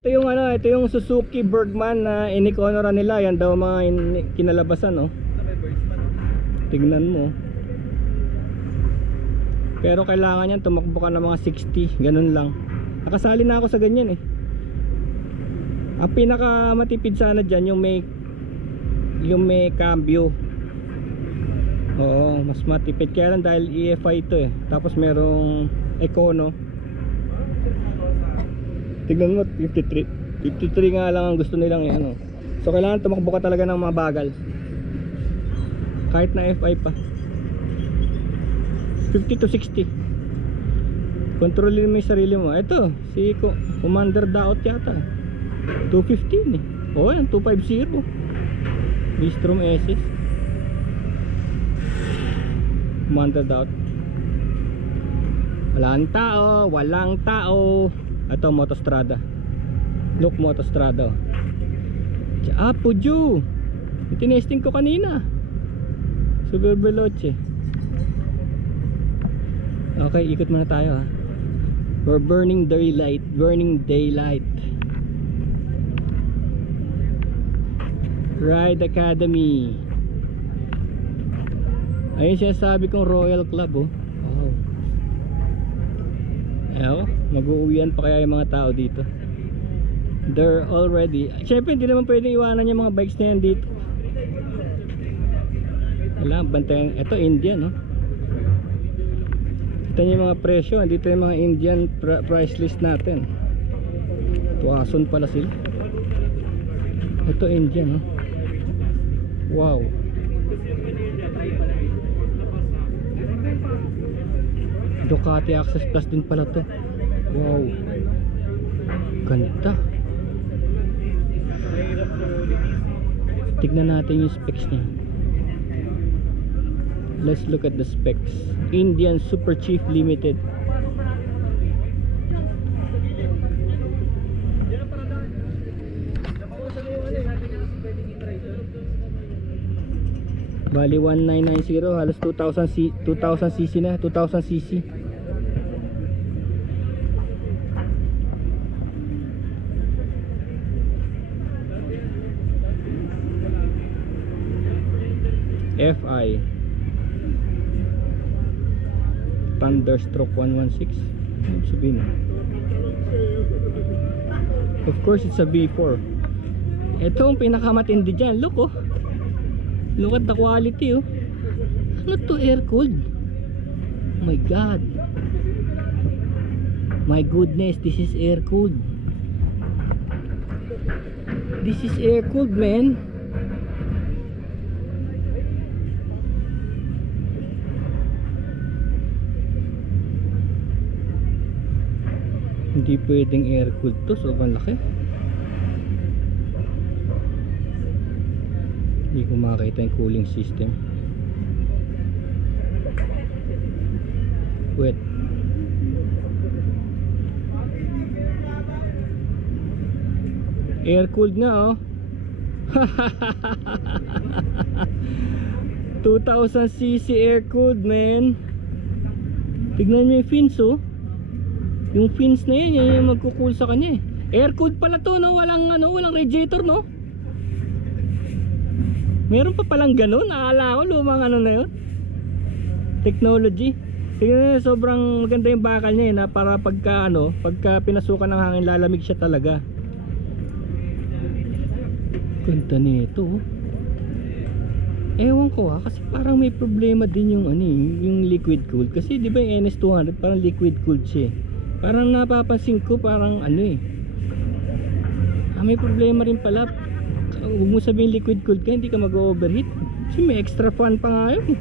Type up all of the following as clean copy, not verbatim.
Ito yung Suzuki Bergman na inikonora nila. Yan daw mga kinalabasan, no? Tignan mo. Pero kailangan yan tumakbo ka ng mga 60, ganun lang. Nakasali na ako sa ganyan eh. Ang pinaka matipid sana dyan yung may cambio. Oo, mas matipid. Kaya lang dahil EFI ito eh. Tapos merong Econo. Tignan mo, 53 nga lang ang gusto nilang eh, ano. So kailangan tumakbo ka talaga ng mabagal. Kahit na FI pa 50 to 60. Kontrolin mo yung sarili mo. Ito, si Commander Daot yata 215 eh. O yan, 250 Bistrom SS Commander Daot. Walang tao. Ito, Motostrada. Look, Motostrada. Pujo. Tinesting ko kanina. Super Veloce. Okay, ikot muna tayo ha. We're burning daylight. Ride Academy. Ayun siya sabi kong Royal Club oh. Ayan, mag-uuwian pa kaya yung mga tao dito. They're already. Siyempre hindi naman pwedeng iwanan yung mga bikes na yan dito. Wala, bantayan. Ito Indian no. Ito yung mga presyo. Dito yung mga Indian price list natin. Tuwason pala sila. Ito Indian no. Wow. Ducati Access Plus din pala to. Wow. Ganda. Tignan natin yung specs niya. Let's look at the specs. Indian Super Chief Limited. Bali 1990, halos 2000 cc na, 2000 cc. FI Thunderstroke 116. Sabihin. Of course it's a V4. Ito ang pinakamatindi dyan. Look oh. Look at the quality oh. Ano to, air cooled? Oh my god. My goodness, this is air cooled. This is air cooled, man. Hindi pwedeng air cooled to, sobrang laki. Hindi ko makita yung cooling system. Wait. Air cooled nga oh. 2000cc air cooled, man. Tignan nyo yung fins oh. Yung fins na yan, yan yung magkukool sa kanya eh. Air cooled pala to no, walang radiator no. Meron pa palang ganun, nakala ko lumang ano na yun. Technology. Tingnan nyo, sobrang maganda yung bakal niya eh, na para pagka pinasukan ng hangin lalamig siya talaga. Ganda nito oh. Ewan ko kasi parang may problema din yung yung liquid cooled. Kasi di ba yung NS200 parang liquid cooled siya eh. Parang napapansin ko parang may problema rin pala. Huwag mo sabihin liquid cooled ka, hindi ka mag-overheat. Kasi may extra fan pa nga yun.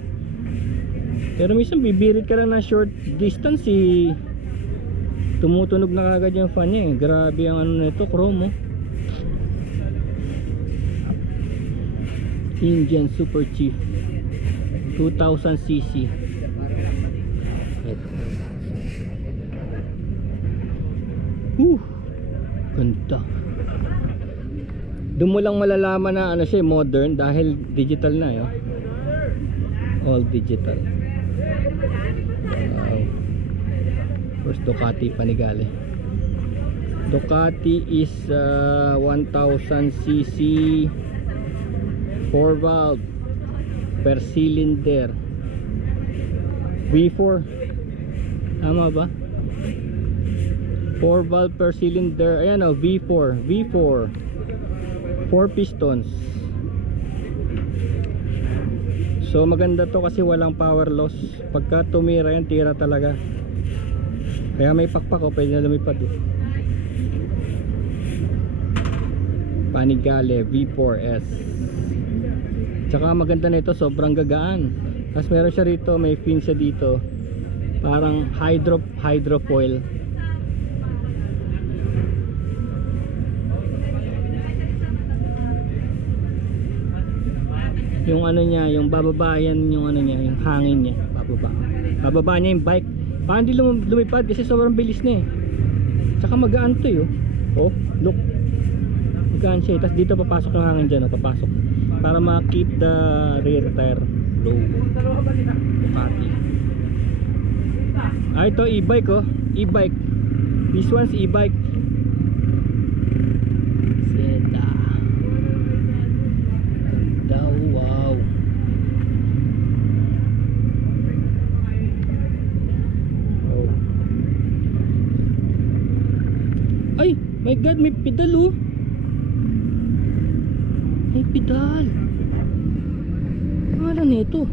Pero minsan bibirit ka lang na short distance tumutunog na kagad yung fan niya eh. Grabe ang nito, chrome oh. Indian Super Chief 2000cc. Ganda. Doon mo lang malalaman na siya modern dahil digital na yun. All digital. Wow. First Ducati Panigale. Ducati is 1000cc 4 valve per cylinder V4, tama ba? 4 valve per cylinder, ayan o, V4 4 pistons. So maganda to kasi walang power loss. Pagka tumira yan, tira talaga. Kaya may pakpak o, pwede na lumipad eh. Panigale V4S. Tsaka maganda na ito, sobrang gagaan. Tapos meron siya rito, may fin siya dito, parang hydrofoil. Yung ano niya, yung bababayan, yung ano niya, yung hangin niya, bababa niya yung bike. Parang hindi lumipad kasi sobrang bilis na eh. Tsaka magaan to eh. Oh, look, magaan siya eh. Tapos dito papasok yung hangin dyan, oh, papasok para ma-keep the rear tire low. Ducati. Ah, ito e-bike oh, e-bike. This one's e-bike. Seda. Ganda, wow. Oh. Ay, my god, may pedal oh. May pedal. Ano nito?